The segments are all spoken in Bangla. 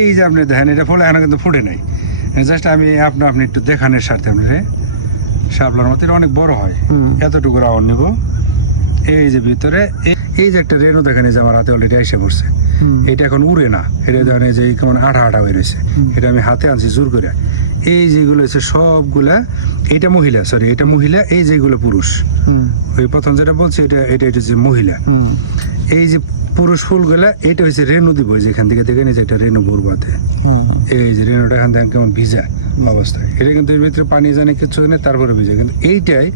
এই যে আপনি দেখেন এটা ফুল এখনো কিন্তু ফুটে নাই, জাস্ট আমি আপনি একটু দেখানোর স্বার্থে আপনার শাপলার মতো এটা অনেক বড় হয়, এতটুকু রাউন্ড নিব। এই যে ভিতরে এই যে একটা রেণু দেখেন, যে আমার হাতে অলরেডি এসে পড়ছে, এটা এখন উড়ে না, এটা দেখেন যে কেমন আঠা আঠা হয়ে রয়েছে, এটা আমি হাতে আনছি জোর করে। এই যেগুলো আছে সবগুলা, এটা মহিলা, সরি এটা মহিলা, এই যেগুলো পুরুষ। ওই প্রথম যেটা বলছি এটা এটা এটা যে মহিলা। এই যে পুরুষ ফুলগুলা এটা হচ্ছে রেণু দিব, যেখান থেকে দেখেন এই যে একটা রেণু বরবাতে, এই যে রেণুটা এখান থেকে কেমন ভিজা অবস্থায়, এটা কিন্তু এর ভিতরে পানি জানে কিছু জানে তারপরে ভিজে, কিন্তু এইটাই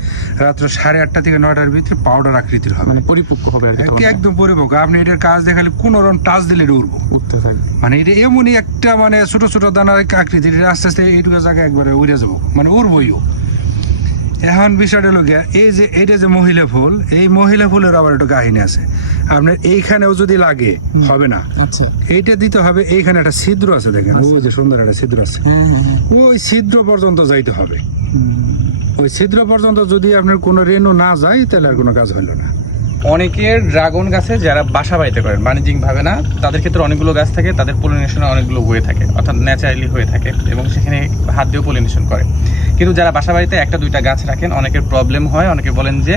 রাত্র 8:30 থেকে 9টার ভিতরে পাউডার আকৃতির হবে, মানে পরিপক্ক হবে আর কি, একদম পরিপক্ক। আপনি এটার কাজ দেখালে কোন রকম টাচ দিলে এটা উঠতে থাকবে, মানে এটা এমনই একটা মানে ছোট ছোট দানার আকৃতির, আস্তে আস্তে এইটুকু জায়গায় একবারে উড়ে যাবো, মানে উড়বইও। এখন বিষয়টা হলো গিয়া, এই যে এটা যে মহিলা ফুল, এই মহিলা ফুলের আবার একটা কাহিনী আছে। আপনার এইখানেও যদি লাগে হবে না, এইটা দিতে হবে, এইখানে একটা ছিদ্র আছে দেখেন, ওই যে সুন্দর একটা ছিদ্র আছে, ওই ছিদ্র পর্যন্ত যাইতে হবে। ওই ছিদ্র পর্যন্ত যদি আপনার কোনো রেণু না যায় তাহলে আর কোনো কাজ হলো না। অনেকের ড্রাগন গাছে যারা বাসা বাড়িতে করেন, বাণিজ্যিক ভাবে না, তাদের ক্ষেত্রে অনেকগুলো গাছ থাকে, তাদের পলিনেশনে অনেকগুলো হয়ে থাকে, অর্থাৎ ন্যাচারালি হয়ে থাকে এবং সেখানে হাত দিয়েও পলিনেশন করে। কিন্তু যারা বাসা বাড়িতে একটা দুইটা গাছ রাখেন, অনেকের প্রবলেম হয়, অনেকে বলেন যে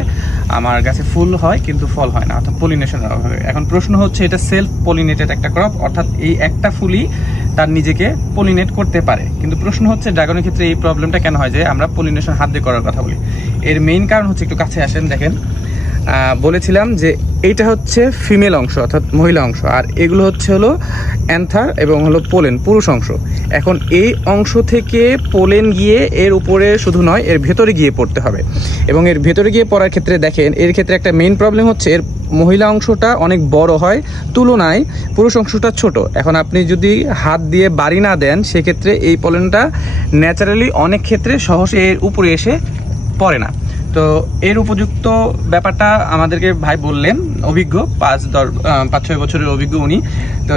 আমার গাছে ফুল হয় কিন্তু ফল হয় না, অর্থাৎ পলিনেশন হয়। এখন প্রশ্ন হচ্ছে, এটা সেলফ পলিনেটেড একটা ক্রপ, অর্থাৎ এই একটা ফুলই তার নিজেকে পলিনেট করতে পারে। কিন্তু প্রশ্ন হচ্ছে ড্রাগনের ক্ষেত্রে এই প্রবলেমটা কেন হয় যে আমরা পলিনেশন হাত দিয়ে করার কথা বলি? এর মেইন কারণ হচ্ছে, একটু কাছে আসেন দেখেন, বলেছিলাম যে এইটা হচ্ছে ফিমেল অংশ অর্থাৎ মহিলা অংশ, আর এগুলো হচ্ছে হলো অ্যান্থার এবং হলো পোলেন পুরুষ অংশ। এখন এই অংশ থেকে পোলেন গিয়ে এর উপরে শুধু নয়, এর ভেতরে গিয়ে পড়তে হবে, এবং এর ভেতরে গিয়ে পড়ার ক্ষেত্রে দেখেন এর ক্ষেত্রে একটা মেইন প্রবলেম হচ্ছে, এর মহিলা অংশটা অনেক বড় হয় তুলনায় পুরুষ অংশটা ছোট। এখন আপনি যদি হাত দিয়ে বাড়ি না দেন, সেক্ষেত্রে এই পোলেনটা ন্যাচারালি অনেক ক্ষেত্রে সহজে এর উপরে এসে পড়ে না। তো এর উপযুক্ত ব্যাপারটা আমাদেরকে ভাই বললেন, অভিজ্ঞ 5-6 বছরের অভিজ্ঞ উনি। তো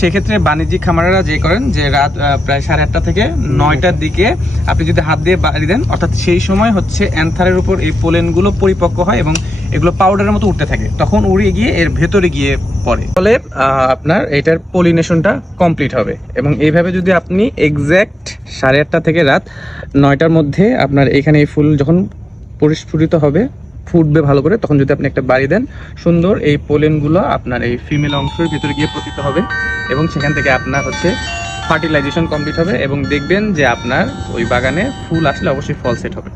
সেক্ষেত্রে বাণিজ্যিক খামারেরা যে করেন যে রাত প্রায় 8:30 থেকে 9টার দিকে আপনি যদি হাত দিয়ে বাড়ি দেন, অর্থাৎ সেই সময় হচ্ছে অ্যান্থারের উপর এই পোলেনগুলো পরিপক্ক হয় এবং এগুলো পাউডারের মতো উঠতে থাকে, তখন উড়ে গিয়ে এর ভেতরে গিয়ে পড়ে, ফলে আপনার এটার পলিনেশনটা কমপ্লিট হবে। এবং এইভাবে যদি আপনি এক্স্যাক্ট 8:30 থেকে রাত 9টার মধ্যে আপনার এখানে এই ফুল যখন পরিস্ফুটিত হবে, ফুটবে ভালো করে, তখন যদি আপনি একটা বাড়ি দেন, সুন্দর এই পোলেনগুলো আপনার এই ফিমেল অংশের ভিতরে গিয়ে পতিত হবে এবং সেখান থেকে আপনার হচ্ছে ফার্টিলাইজেশন কমপ্লিট হবে এবং দেখবেন যে আপনার ওই বাগানে ফুল আসলে অবশ্যই ফল সেট হবে।